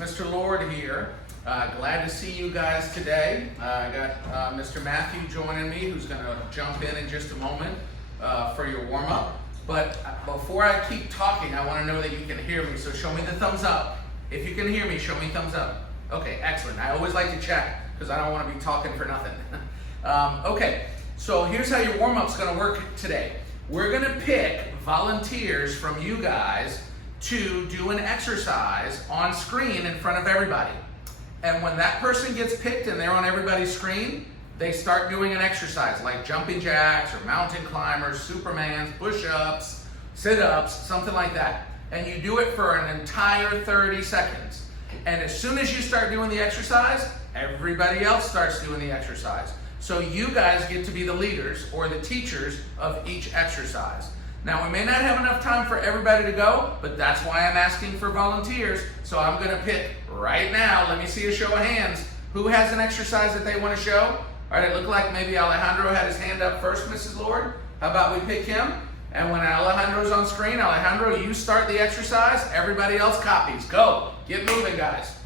Mr. Lord here. Glad to see you guys today. I got Mr. Matthew joining me, who's going to jump in just a moment for your warm-up. But before I keep talking, I want to know that you can hear me, so show me the thumbs up. If you can hear me, show me thumbs up. Okay, excellent. I always like to check because I don't want to be talking for nothing. Okay, so here's how your warm-up's going to work today. We're going to pick volunteers from you guys to do an exercise on screen in front of everybody. And when that person gets picked and they're on everybody's screen, they start doing an exercise like jumping jacks or mountain climbers, Supermans, push-ups, sit-ups, something like that. And you do it for an entire 30 seconds. And as soon as you start doing the exercise, everybody else starts doing the exercise. So you guys get to be the leaders or the teachers of each exercise. Now, we may not have enough time for everybody to go, but that's why I'm asking for volunteers. So I'm going to pick right now. Let me see a show of hands. Who has an exercise that they want to show? All right, it looked like maybe Alejandro had his hand up first, Mrs. Lord. How about we pick him? And when Alejandro's on screen, Alejandro, you start the exercise. Everybody else copies. Go. Get moving, guys.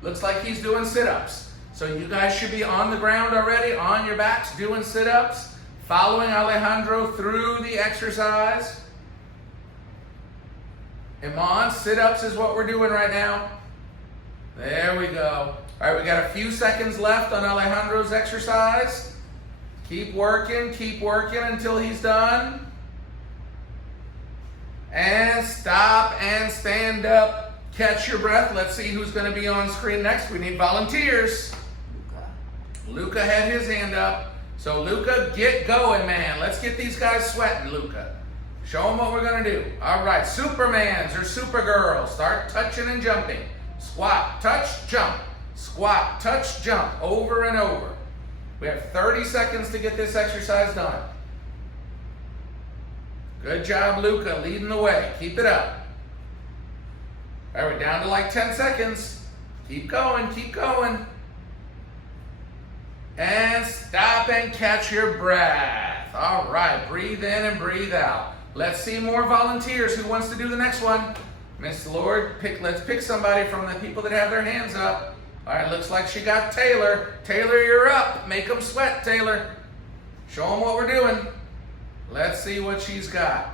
Looks like he's doing sit-ups. So you guys should be on the ground already, on your backs, doing sit-ups. Following Alejandro through the exercise. Iman, sit-ups is what we're doing right now. There we go. All right, we got a few seconds left on Alejandro's exercise. Keep working until he's done. And stop and stand up. Catch your breath. Let's see who's going to be on screen next. We need volunteers. Luca had his hand up. So Luca, get going, man. Let's get these guys sweating, Luca. Show them what we're going to do. All right, Supermans or Supergirls. Start touching and jumping. Squat, touch, jump. Squat, touch, jump. Over and over. We have 30 seconds to get this exercise done. Good job, Luca, leading the way. Keep it up. All right, we're down to like 10 seconds. Keep going, keep going. And stop and catch your breath. All right, breathe in and breathe out. Let's see more volunteers. Who wants to do the next one? Miss Lord, let's pick somebody from the people that have their hands up. All right, looks like she got Taylor. Taylor, you're up. Make them sweat, Taylor. Show them what we're doing. Let's see what she's got.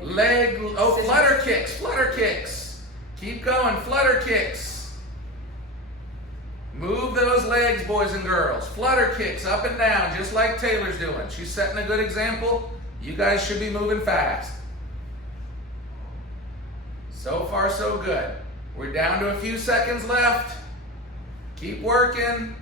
Flutter kicks, flutter kicks. Keep going, flutter kicks. Move those legs, boys and girls. Flutter kicks up and down, just like Taylor's doing. She's setting a good example. You guys should be moving fast. So far, so good. We're down to a few seconds left. Keep working.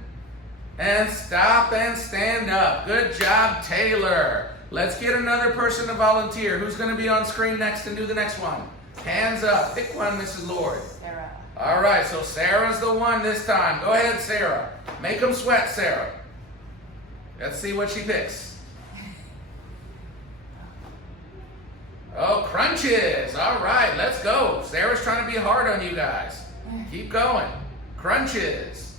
And stop and stand up. Good job, Taylor. Let's get another person to volunteer. Who's going to be on screen next and do the next one? Hands up. Pick one, Mrs. Lord. Sarah. All right, so Sarah's the one this time. Go ahead, Sarah. Make them sweat, Sarah. Let's see what she picks. Oh, crunches. All right, let's go. Sarah's trying to be hard on you guys. Keep going. Crunches.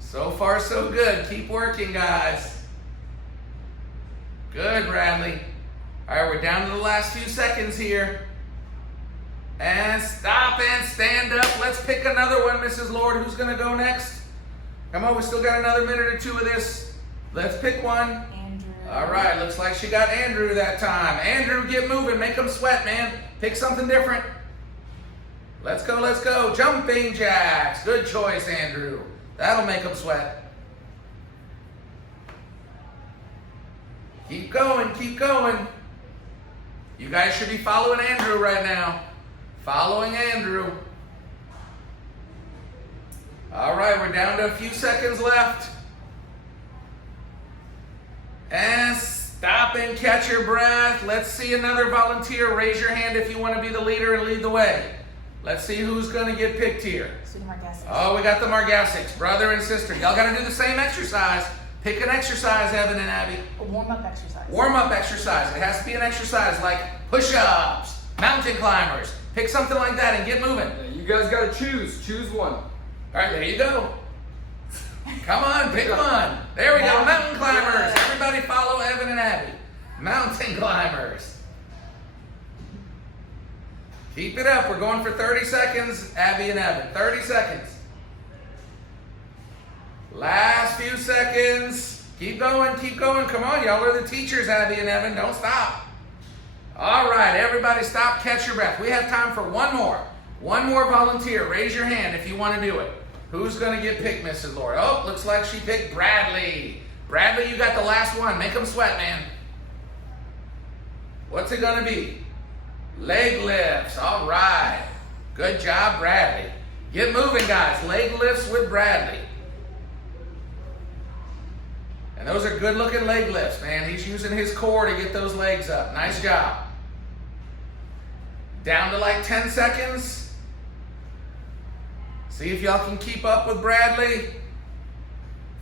So far, so good. Keep working, guys. Good, Bradley. All right, we're down to the last few seconds here. And stop and stand up. Let's pick another one, Mrs. Lord. Who's going to go next? Come on, we still got another minute or two of this. Let's pick one. Andrew. All right, looks like she got Andrew that time. Andrew, get moving. Make them sweat, man. Pick something different. Let's go, let's go. Jumping jacks. Good choice, Andrew. That'll make them sweat. Keep going, keep going. You guys should be following Andrew right now. Following Andrew. All right, we're down to a few seconds left. And stop and catch your breath. Let's see another volunteer. Raise your hand if you want to be the leader and lead the way. Let's see who's going to get picked here. Oh, we got the Margasics, brother and sister. Y'all got to do the same exercise. Pick an exercise, Evan and Abby. A warm-up exercise. Warm-up exercise. It has to be an exercise like push-ups, mountain climbers. Pick something like that and get moving. You guys got to choose. Choose one. All right, there you go. Come on, pick one. There we go, mountain climbers. Everybody follow Evan and Abby. Mountain climbers. Keep it up. We're going for 30 seconds, Abby and Evan. 30 seconds. Last few seconds. Keep going, keep going. Come on, y'all are the teachers, Abby and Evan. Don't stop. All right, everybody stop, catch your breath. We have time for one more. One more volunteer. Raise your hand if you want to do it. Who's going to get picked, Mrs. Lord? Oh, looks like she picked Bradley. Bradley, you got the last one. Make them sweat, man. What's it going to be? Leg lifts. All right. Good job, Bradley. Get moving, guys. Leg lifts with Bradley. And those are good-looking leg lifts, man. He's using his core to get those legs up. Nice job. Down to like 10 seconds. See if y'all can keep up with Bradley.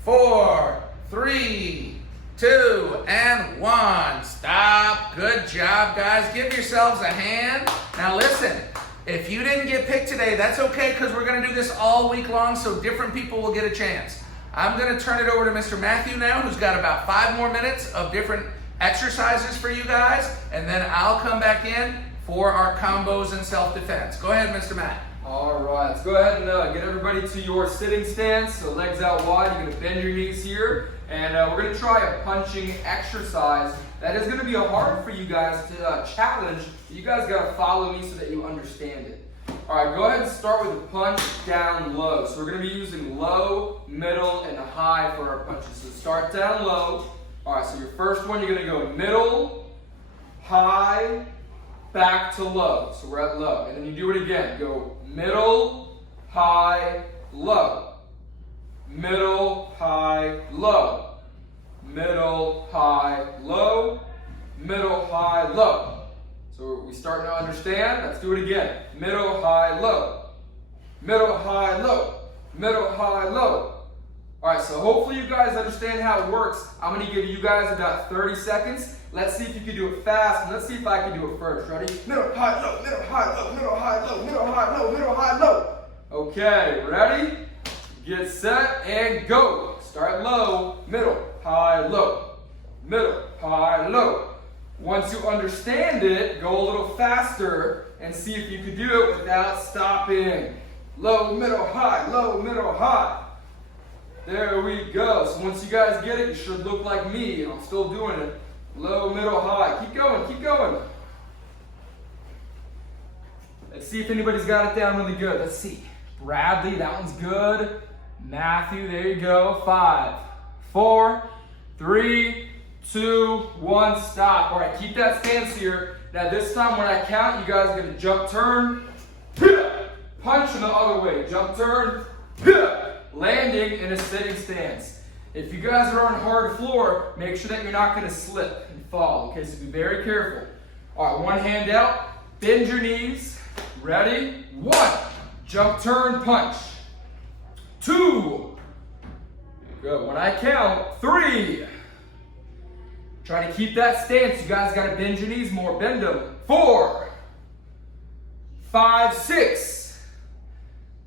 4, 3, 2, and 1. Stop. Good job, guys. Give yourselves a hand. Now listen, if you didn't get picked today, that's okay because we're going to do this all week long so different people will get a chance. I'm going to turn it over to Mr. Matthew now, who's got about 5 more minutes of different exercises for you guys, and then I'll come back in for our combos and self-defense. Go ahead, Mr. Matt. All right, let's go ahead and get everybody to your sitting stance. So legs out wide, you're going to bend your knees here, and we're going to try a punching exercise. That is going to be hard for you guys to challenge. You guys got to follow me so that you understand it. All right, go ahead and start with a punch down low. So we're going to be using low, middle, and high for our punches. So start down low. All right, so your first one, you're going to go middle, high, back to low. So we're at low. And then you do it again. Go middle, high, low. Middle, high, low. Middle, high, low. Middle, high, low. So we starting to understand? Let's do it again. Middle, high, low. Middle, high, low. Middle, high, low. All right, so hopefully you guys understand how it works. I'm going to give you guys about 30 seconds. Let's see if you can do it fast, and let's see if I can do it first. Ready? Middle, high, low, middle, high, low, middle, high, low, middle, high, low, middle, high, low. Okay, ready? Get set and go. Start low, middle, high, low. Middle, high, low. Once you understand it, go a little faster and see if you can do it without stopping. Low, middle, high, low, middle, high. There we go. So once you guys get it, you should look like me. I'm still doing it. Low, middle, high. Keep going, keep going. Let's see if anybody's got it down really good. Let's see. Bradley, that one's good. Matthew, there you go. 5, 4, 3, 2, 1, stop. All right, keep that stance here. Now this time when I count, you guys are going to jump, turn, punch in the other way. Jump, turn, landing in a sitting stance. If you guys are on hard floor, make sure that you're not going to slip and fall. Okay, so be very careful. All right, one hand out, bend your knees. Ready? 1, jump, turn, punch. 2, good. When I count, 3. Try to keep that stance. You guys got to bend your knees more. Bend them. 4, 5, 6.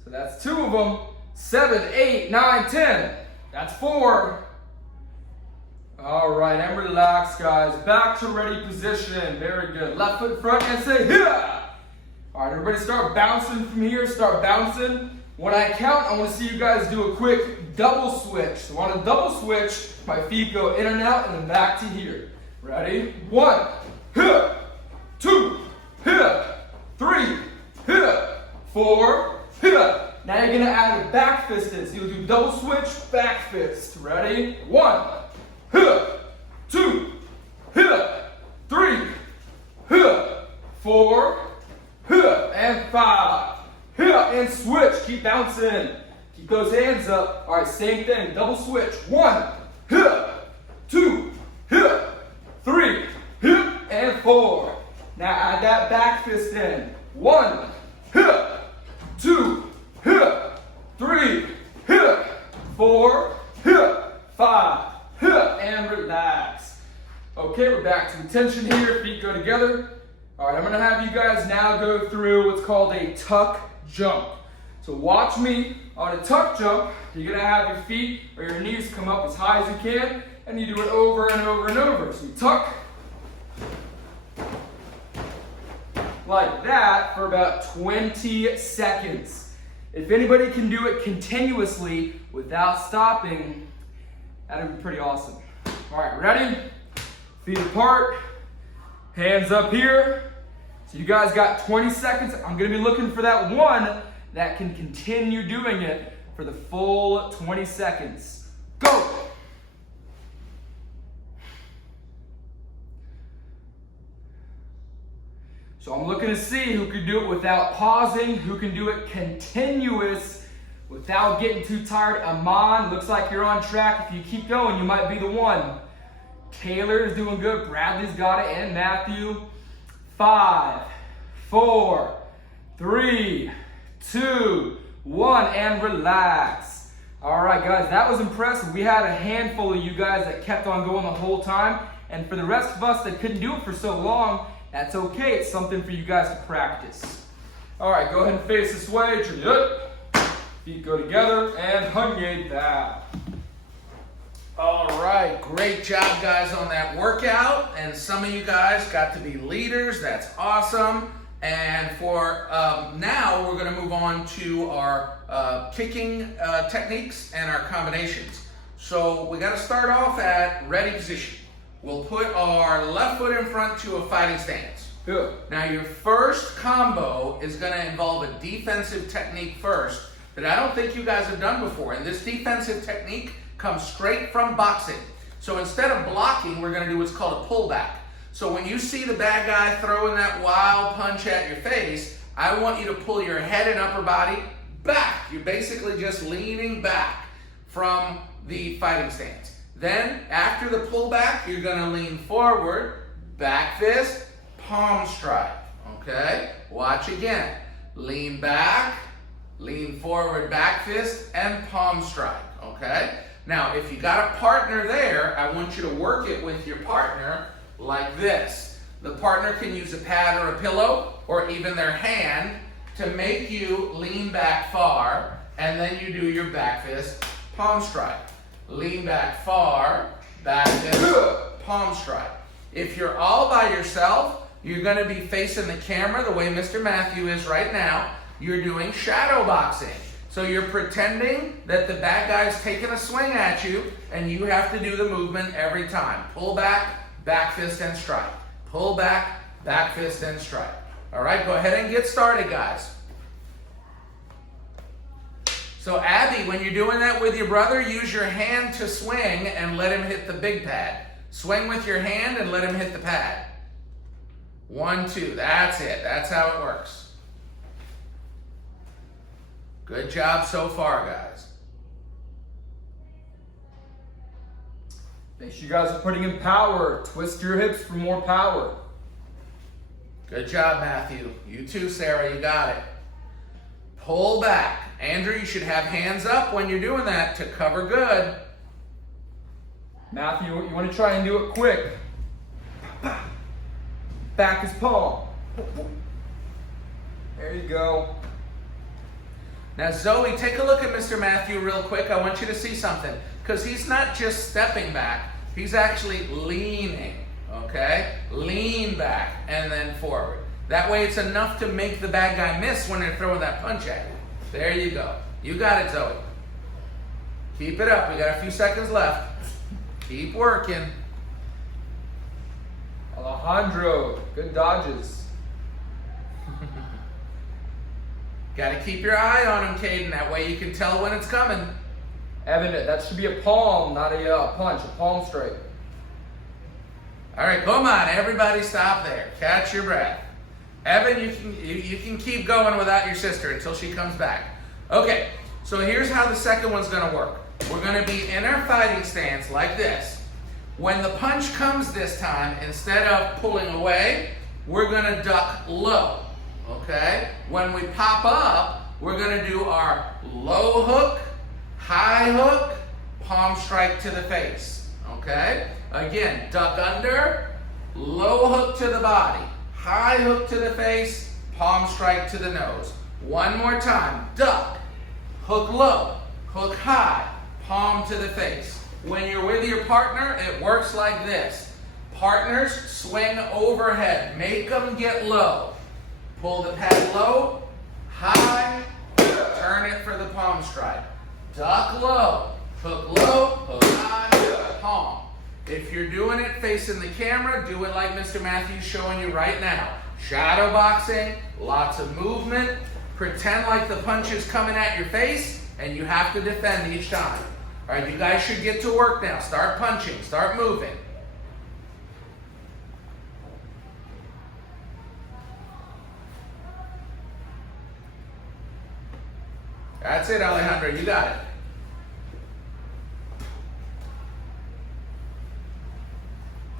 So that's 2 of them. 7, 8, 9, 10. That's 4. All right, and relax, guys. Back to ready position. Very good. Left foot in front and say, yeah. All right, everybody start bouncing from here. Start bouncing. When I count, I want to see you guys do a quick double switch. So on a double switch, my feet go in and out and then back to here. Ready? 1, 2, 3, 4, now you're going to add a back fist in. So you'll do double switch, back fist. Ready? 1, 2, 3, 4, and 5. And switch. Keep bouncing. Keep those hands up. All right, same thing. Double switch. 1, 2, 3, and 4. Now add that back fist in. 1, 2, 3, 4, 5, and relax. Okay, we're back to attention here. Feet go together. All right, I'm going to have you guys now go through what's called a tuck jump. So watch me. On a tuck jump, you're going to have your feet or your knees come up as high as you can, and you do it over and over and over. So you tuck, like that for about 20 seconds. If anybody can do it continuously without stopping, that'd be pretty awesome. All right, ready? Feet apart, hands up here. So you guys got 20 seconds. I'm gonna be looking for that one that can continue doing it for the full 20 seconds. Go! So I'm looking to see who can do it without pausing, who can do it continuous without getting too tired. Aman, looks like you're on track. If you keep going, you might be the one. Taylor is doing good. Bradley's got it, and Matthew. 5, 4, 3, 2, 1, and relax. All right, guys, that was impressive. We had a handful of you guys that kept on going the whole time, and for the rest of us that couldn't do it for so long, that's okay. It's something for you guys to practice. All right, go ahead and face this way. Feet go together, and hungate that. All right, great job, guys, on that workout. And some of you guys got to be leaders. That's awesome. And for now, we're going to move on to our kicking techniques and our combinations. So we got to start off at ready position. We'll put our left foot in front to a fighting stance. Good. Now, your first combo is going to involve a defensive technique first that I don't think you guys have done before. And this defensive technique comes straight from boxing. So instead of blocking, we're going to do what's called a pullback. So when you see the bad guy throwing that wild punch at your face, I want you to pull your head and upper body back. You're basically just leaning back from the fighting stance. Then, after the pullback, you're going to lean forward, back fist, palm strike. Okay? Watch again. Lean back, lean forward, back fist, and palm strike. Okay? Now, if you got a partner there, I want you to work it with your partner like this. The partner can use a pad or a pillow, or even their hand, to make you lean back far, and then you do your back fist, palm strike. Lean back far, back fist, palm strike. If you're all by yourself, you're going to be facing the camera the way Mr. Matthew is right now. You're doing shadow boxing. So you're pretending that the bad guy's taking a swing at you, and you have to do the movement every time. Pull back, back fist, and strike. Pull back fist, and strike. All right, go ahead and get started, guys. So Abby, when you're doing that with your brother, use your hand to swing and let him hit the big pad. Swing with your hand and let him hit the pad. 1, 2, that's it. That's how it works. Good job so far, guys. Make sure you guys are putting in power. Twist your hips for more power. Good job, Matthew. You too, Sarah, you got it. Pull back. Andrew, you should have hands up when you're doing that to cover good. Matthew, you want to try and do it quick. Back is palm. There you go. Now, Zoe, take a look at Mr. Matthew real quick. I want you to see something. Because he's not just stepping back. He's actually leaning, okay? Lean back and then forward. That way it's enough to make the bad guy miss when they're throwing that punch at you. There you go. You got it, Zoe. Keep it up. We got a few seconds left. Keep working. Alejandro, good dodges. Got to keep your eye on him, Caden. That way you can tell when it's coming. Evan, that should be a palm, not a punch, a palm strike. All right, come on. Everybody stop there. Catch your breath. Evan, you can keep going without your sister until she comes back. Okay, so here's how the second one's going to work. We're going to be in our fighting stance like this. When the punch comes this time, instead of pulling away, we're going to duck low. Okay? When we pop up, we're going to do our low hook, high hook, palm strike to the face. Okay? Again, duck under, low hook to the body, high hook to the face, palm strike to the nose. One more time. Duck, hook low, hook high, palm to the face. When you're with your partner, it works like this. Partners swing overhead. Make them get low. Pull the pad low, high, turn it for the palm strike. Duck low, hook high, palm. If you're doing it facing the camera, do it like Mr. Matthew's showing you right now. Shadow boxing, lots of movement. Pretend like the punch is coming at your face, and you have to defend each time. All right, you guys should get to work now. Start punching, start moving. That's it, Alejandro, you got it.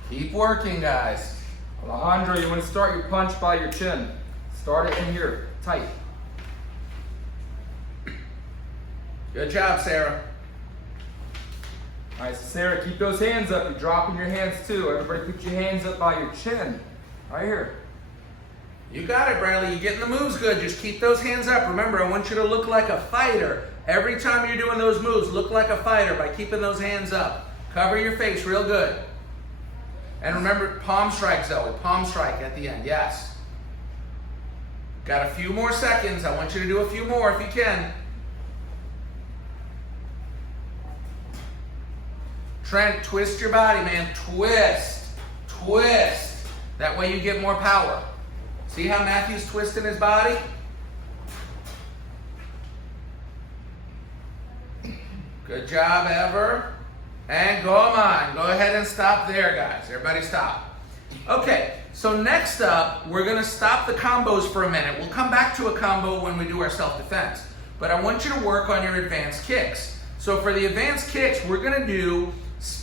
Keep working, guys. Alejandro, you want to start your punch by your chin. Start it in here, tight. Good job, Sarah. All right, so Sarah, keep those hands up. You're dropping your hands too. Everybody put your hands up by your chin. Right here. You got it, Bradley. You're getting the moves good. Just keep those hands up. Remember, I want you to look like a fighter. Every time you're doing those moves, look like a fighter by keeping those hands up. Cover your face real good. And remember, palm strike, Zoe. Palm strike at the end, yes. Got a few more seconds. I want you to do a few more if you can. Trent, twist your body, man. Twist. Twist. That way you get more power. See how Matthew's twisting his body? Good job, Ever. And go on. Go ahead and stop there, guys. Everybody stop. Okay, so next up, we're going to stop the combos for a minute. We'll come back to a combo when we do our self-defense. But I want you to work on your advanced kicks. So for the advanced kicks, we're going to do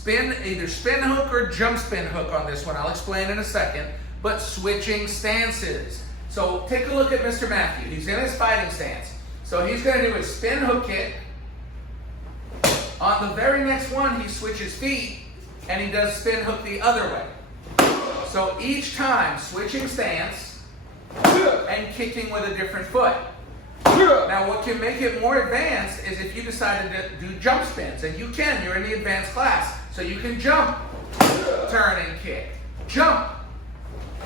either spin hook or jump spin hook on this one. I'll explain in a second. But switching stances. So take a look at Mr. Matthew. He's in his fighting stance. So he's going to do his spin hook kick. On the very next one, he switches feet and he does spin hook the other way. So each time, switching stance and kicking with a different foot. Now what can make it more advanced is if you decided to do jump spins, and you can, you're in the advanced class. So you can jump, turn and kick. Jump,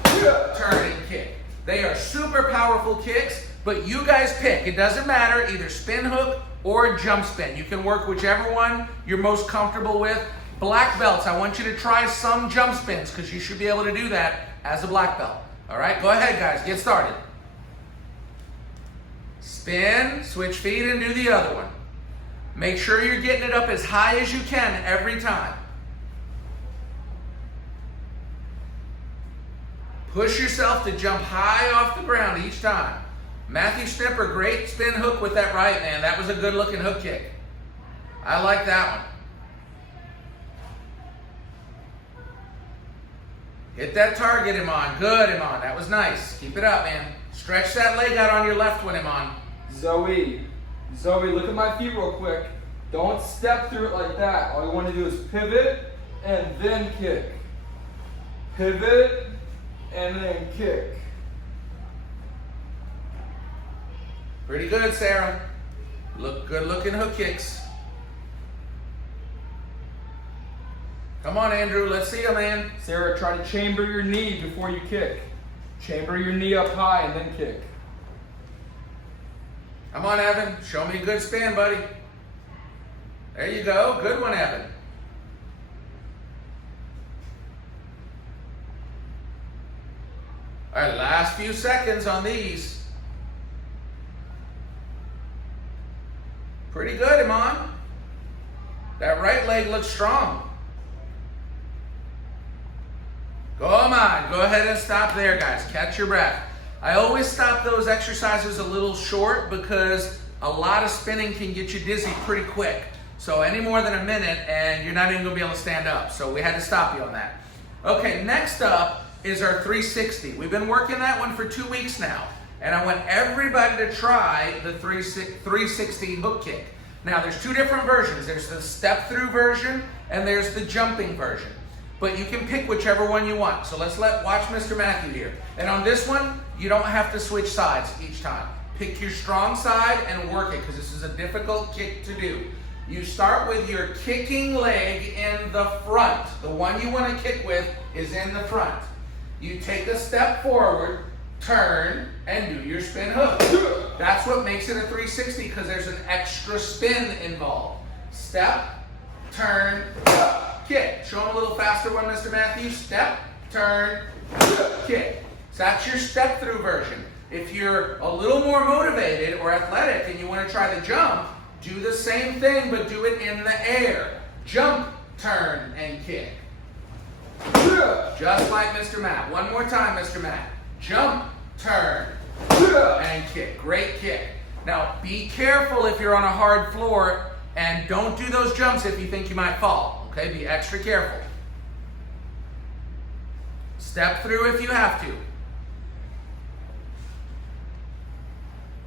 turn and kick. They are super powerful kicks, but you guys pick. It doesn't matter, either spin hook or jump spin. You can work whichever one you're most comfortable with. Black belts, I want you to try some jump spins because you should be able to do that as a black belt. All right, go ahead, guys, get started. Spin, switch feet, and do the other one. Make sure you're getting it up as high as you can every time. Push yourself to jump high off the ground each time. Matthew Snipper, great spin hook with that right, man. That was a good looking hook kick. I like that one. Hit that target, Iman. Good, Iman. That was nice. Keep it up, man. Stretch that leg out on your left one, Iman. Zoe, look at my feet real quick. Don't step through it like that. All you want to do is pivot and then kick. Pivot and then kick. Pretty good, Sarah. Look good looking hook kicks. Come on, Andrew. Let's see you, man. Sarah, try to chamber your knee before you kick. Chamber your knee up high and then kick. Come on, Evan. Show me a good spin, buddy. There you go. Good one, Evan. All right, last few seconds on these. Pretty good, Iman. That right leg looks strong. Go on. Go ahead and stop there, guys. Catch your breath. I always stop those exercises a little short because a lot of spinning can get you dizzy pretty quick. So any more than a minute and you're not even going to be able to stand up. So we had to stop you on that. Okay, next up is our 360. We've been working that one for 2 weeks now. And I want everybody to try the 360 hook kick. Now there's two different versions. There's the step through version and there's the jumping version. But you can pick whichever one you want. So let's watch Mr. Matthew here. And on this one, you don't have to switch sides each time. Pick your strong side and work it because this is a difficult kick to do. You start with your kicking leg in the front. The one you want to kick with is in the front. You take a step forward, turn, and do your spin hook. That's what makes it a 360 because there's an extra spin involved. Step, turn, kick. Show them a little faster one, Mr. Matthews. Step, turn, kick. So that's your step through version. If you're a little more motivated or athletic and you want to try the jump, do the same thing but do it in the air. Jump, turn, and kick. Just like Mr. Matt. One more time, Mr. Matt. Jump, turn, and kick. Great kick. Now, be careful if you're on a hard floor and don't do those jumps if you think you might fall. Okay, be extra careful. Step through if you have to.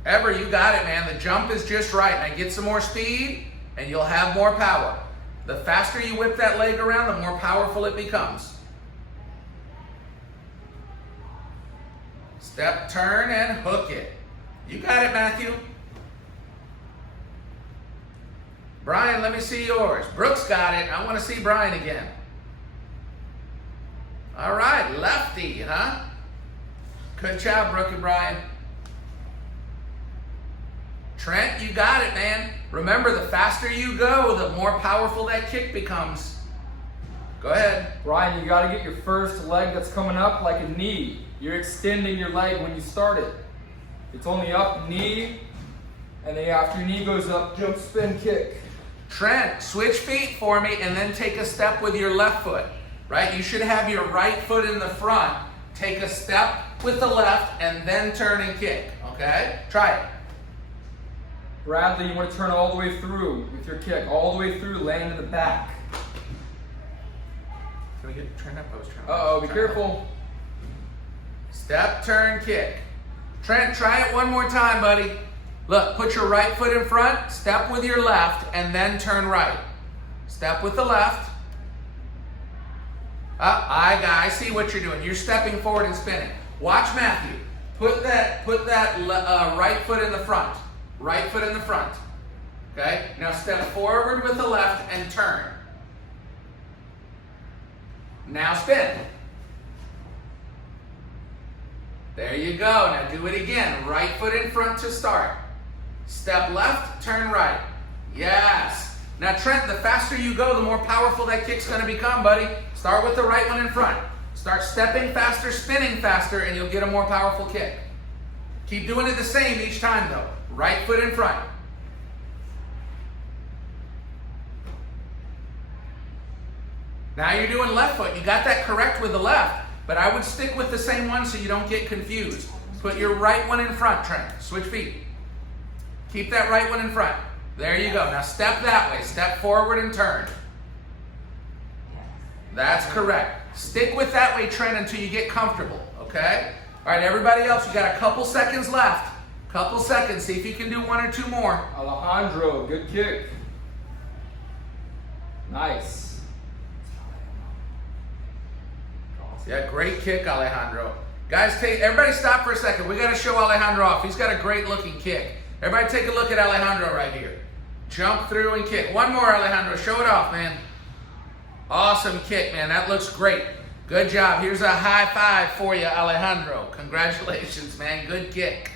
Ever, you got it, man. The jump is just right. Now get some more speed and you'll have more power. The faster you whip that leg around, the more powerful it becomes. Step, turn, and hook it. You got it, Matthew. Brian, let me see yours. Brooks got it. I want to see Brian again. All right, lefty, huh? Good job, Brooke and Brian. Trent, you got it, man. Remember, the faster you go, the more powerful that kick becomes. Go ahead. Brian, you got to get your first leg that's coming up like a knee. You're extending your leg when you start it. It's only up, knee, and then after your knee goes up, jump, spin, kick. Trent, switch feet for me and then take a step with your left foot, right? You should have your right foot in the front. Take a step with the left and then turn and kick, okay? Try it. Bradley, you want to turn all the way through with your kick, all the way through, land in the back. Can we get Trent up? I was trying to. Uh-oh, be careful. Step, turn, kick. Trent, try it one more time, buddy. Look, put your right foot in front, step with your left, and then turn right. Step with the left. I see what you're doing. You're stepping forward and spinning. Watch Matthew. Put that right foot in the front. Right foot in the front. Okay? Now step forward with the left and turn. Now spin. There you go. Now do it again. Right foot in front to start. Step left, turn right. Yes. Now Trent, the faster you go, the more powerful that kick's going to become, buddy. Start with the right one in front. Start stepping faster, spinning faster, and you'll get a more powerful kick. Keep doing it the same each time, though. Right foot in front. Now you're doing left foot. You got that correct with the left, but I would stick with the same one so you don't get confused. Put your right one in front, Trent. Switch feet. Keep that right one in front. There you go. Now step that way. Step forward and turn. That's correct. Stick with that way, Trent, until you get comfortable, okay? All right, everybody else, you got a couple seconds left. Couple seconds. See if you can do one or two more. Alejandro, good kick. Nice. Yeah, great kick, Alejandro. Guys, everybody stop for a second. We got to show Alejandro off. He's got a great looking kick. Everybody take a look at Alejandro right here. Jump through and kick. One more, Alejandro. Show it off, man. Awesome kick, man. That looks great. Good job. Here's a high five for you, Alejandro. Congratulations, man. Good kick.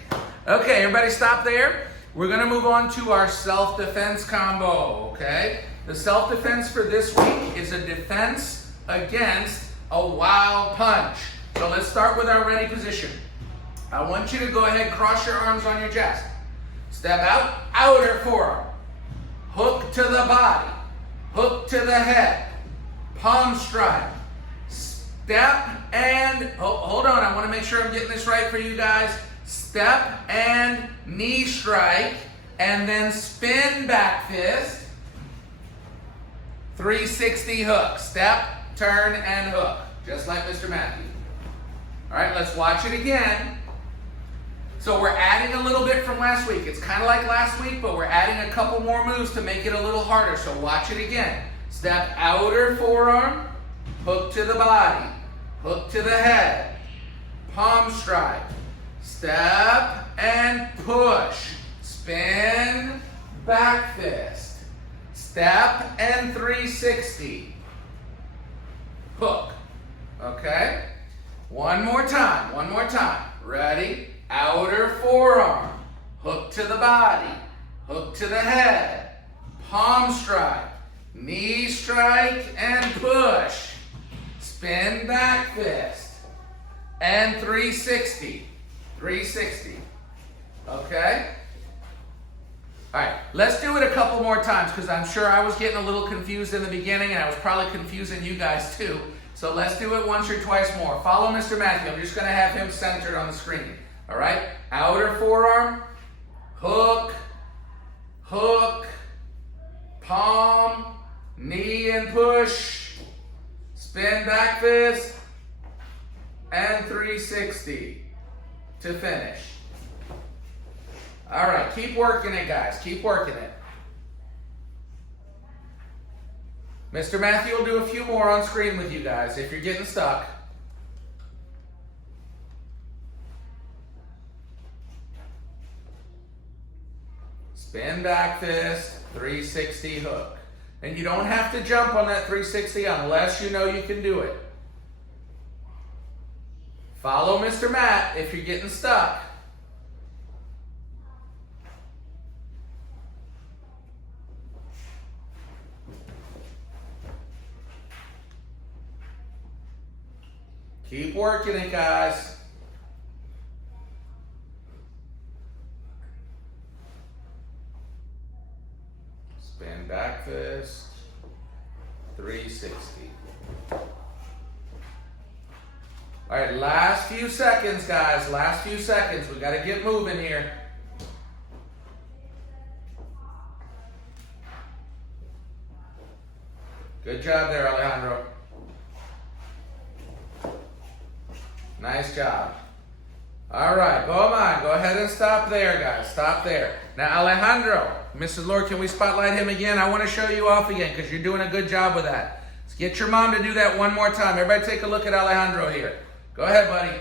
Okay, everybody stop there. We're going to move on to our self-defense combo, okay? The self-defense for this week is a defense against a wild punch. So let's start with our ready position. I want you to go ahead, cross your arms on your chest. Step out, outer forearm. Hook to the body. Hook to the head. Palm strike. Step and, hold on, I want to make sure I'm getting this right for you guys. Step and knee strike, and then spin back fist. 360 hook. Step, turn, and hook. Just like Mr. Matthew. All right, let's watch it again. So we're adding a little bit from last week. It's kind of like last week, but we're adding a couple more moves to make it a little harder. So watch it again. Step outer forearm, hook to the body, hook to the head, palm strike. Step and push. Spin, back fist. Step and 360. Hook. Okay? One more time. Ready? Outer forearm. Hook to the body. Hook to the head. Palm strike. Knee strike and push. Spin back fist. And 360. 360. Okay? Alright, let's do it a couple more times because I'm sure I was getting a little confused in the beginning and I was probably confusing you guys too. So let's do it once or twice more. Follow Mr. Matthew. I'm just going to have him centered on the screen. Alright? Outer forearm. Hook. Hook. Palm. Knee and push. Spin back fist. And 360 to finish. All right, keep working it, guys. Keep working it. Mr. Matthew will do a few more on screen with you guys if you're getting stuck. Spin back fist, 360 hook. And you don't have to jump on that 360 unless you know you can do it. Follow Mr. Matt if you're getting stuck. Keep working it, guys. Spin back fist, 360. All right, last few seconds, guys. Last few seconds. We got to get moving here. Good job there, Alejandro. Nice job. All right, go on. Go ahead and stop there, guys. Stop there. Now, Alejandro, Mrs. Lord, can we spotlight him again? I want to show you off again because you're doing a good job with that. Let's get your mom to do that one more time. Everybody take a look at Alejandro here. Go ahead, buddy.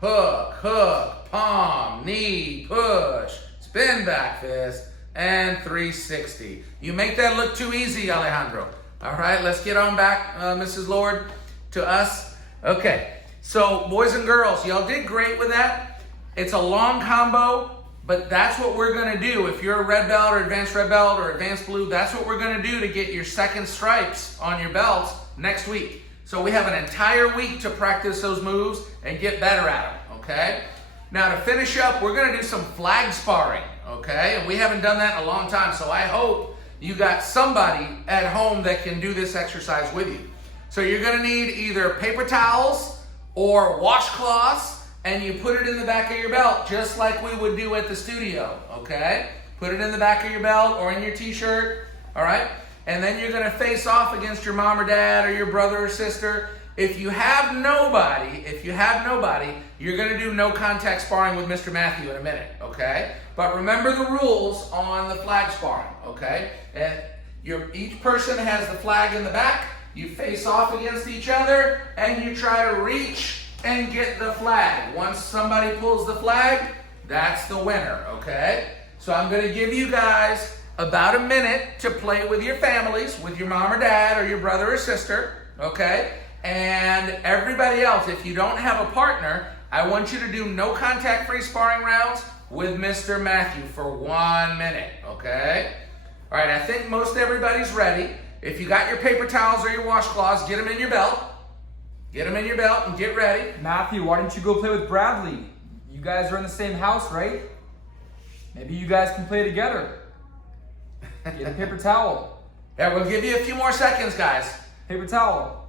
Hook, hook, palm, knee, push, spin back fist, and 360. You make that look too easy, Alejandro. All right, let's get on back, Mrs. Lord, to us. Okay, so boys and girls, y'all did great with that. It's a long combo, but that's what we're going to do. If you're a red belt or advanced red belt or advanced blue, that's what we're going to do to get your second stripes on your belts next week. So we have an entire week to practice those moves and get better at them, okay? Now to finish up, we're going to do some flag sparring, okay? And we haven't done that in a long time, so I hope you got somebody at home that can do this exercise with you. So you're going to need either paper towels or washcloths, and you put it in the back of your belt just like we would do at the studio, okay? Put it in the back of your belt or in your t-shirt, all right? And then you're going to face off against your mom or dad or your brother or sister. If you have nobody, you're going to do no contact sparring with Mr. Matthew in a minute, okay? But remember the rules on the flag sparring, okay? And each person has the flag in the back. You face off against each other, and you try to reach and get the flag. Once somebody pulls the flag, that's the winner, okay? So I'm going to give you guys about a minute to play with your families, with your mom or dad or your brother or sister, okay? And everybody else, if you don't have a partner, I want you to do no contact free sparring rounds with Mr. Matthew for 1 minute, okay? All right, I think most everybody's ready. If you got your paper towels or your washcloths, get them in your belt. Get them in your belt and get ready. Matthew, why don't you go play with Bradley? You guys are in the same house, right? Maybe you guys can play together. Get a paper towel. Yeah, we'll give you a few more seconds, guys. Paper towel.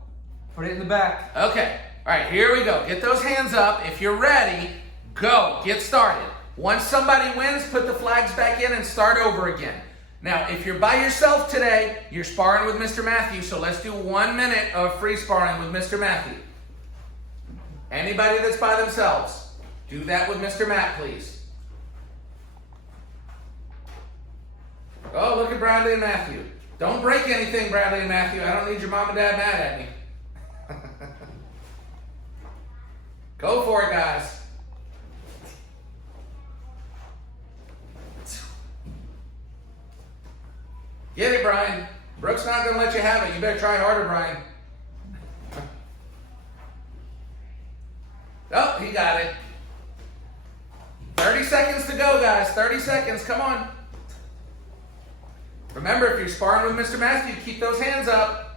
Put it in the back. Okay. All right, here we go. Get those hands up. If you're ready, go. Get started. Once somebody wins, put the flags back in and start over again. Now, if you're by yourself today, you're sparring with Mr. Matthew, so let's do 1 minute of free sparring with Mr. Matthew. Anybody that's by themselves, do that with Mr. Matt, please. Oh, look at Bradley and Matthew. Don't break anything, Bradley and Matthew. I don't need your mom and dad mad at me. Go for it, guys. Get it, Brian. Brooke's not going to let you have it. You better try harder, Brian. Oh, he got go, guys. 30 seconds. Come on. Remember, if you're sparring with Mr. Matthew, keep those hands up.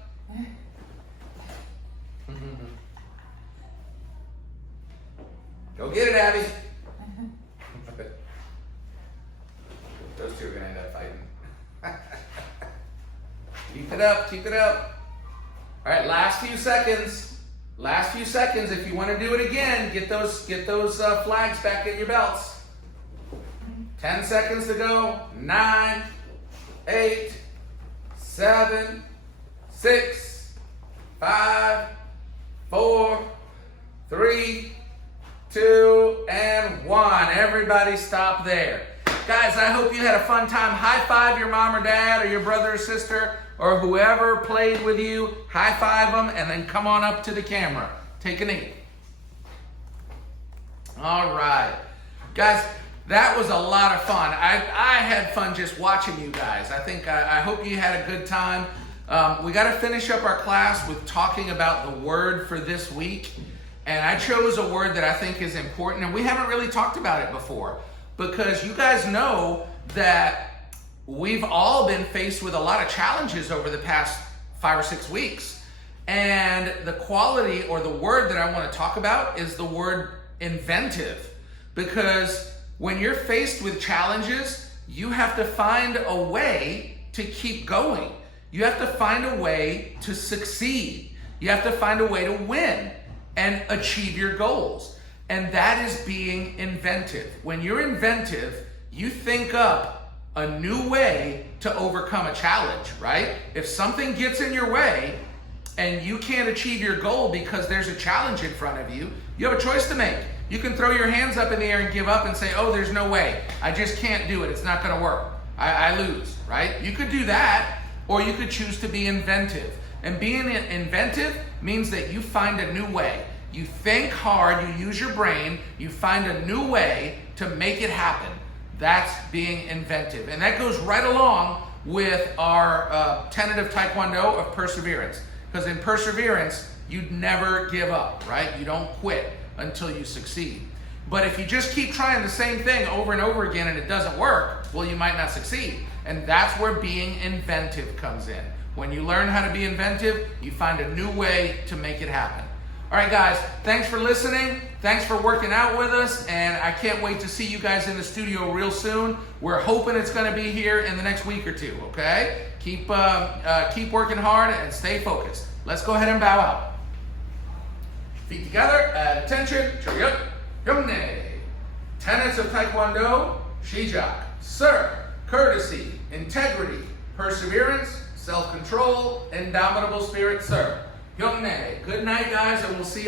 Go get it, Abby. Those two are going to end up fighting. Keep it up. Keep it up. All right, last few seconds. Last few seconds. If you want to do it again, get those flags back in your belts. 10 seconds to go. 9, 8, 7, 6, 5, 4, 3, 2, and 1. Everybody stop there. Guys, I hope you had a fun time. High five your mom or dad or your brother or sister or whoever played with you. High five them and then come on up to the camera. Take a knee. All right. Guys, that was a lot of fun. I had fun just watching you guys. I hope you had a good time. We got to finish up our class with talking about the word for this week. And I chose a word that I think is important, and we haven't really talked about it before, because you guys know that we've all been faced with a lot of challenges over the past 5 or 6 weeks. And the quality or the word that I want to talk about is the word inventive. Because when you're faced with challenges, you have to find a way to keep going. You have to find a way to succeed. You have to find a way to win and achieve your goals. And that is being inventive. When you're inventive, you think up a new way to overcome a challenge, right? If something gets in your way and you can't achieve your goal because there's a challenge in front of you, you have a choice to make. You can throw your hands up in the air and give up and say, oh, there's no way. I just can't do it. It's not gonna work. I lose, right? You could do that, or you could choose to be inventive. And being inventive means that you find a new way. You think hard, you use your brain, you find a new way to make it happen. That's being inventive. And that goes right along with our tenet of Taekwondo of perseverance. Because in perseverance, you never give up, right? You don't quit until you succeed. But if you just keep trying the same thing over and over again and it doesn't work, well, you might not succeed. And that's where being inventive comes in. When you learn how to be inventive, you find a new way to make it happen. All right, guys, thanks for listening. Thanks for working out with us. And I can't wait to see you guys in the studio real soon. We're hoping it's going to be here in the next week or two, okay? Keep working hard and stay focused. Let's go ahead and bow out. Feet together, at attention, Choryuk, Yumne. Tenets of Taekwondo, Shijak. Sir, courtesy, integrity, perseverance, self-control, indomitable spirit, sir. Yumne. Good night, guys, and we'll see you.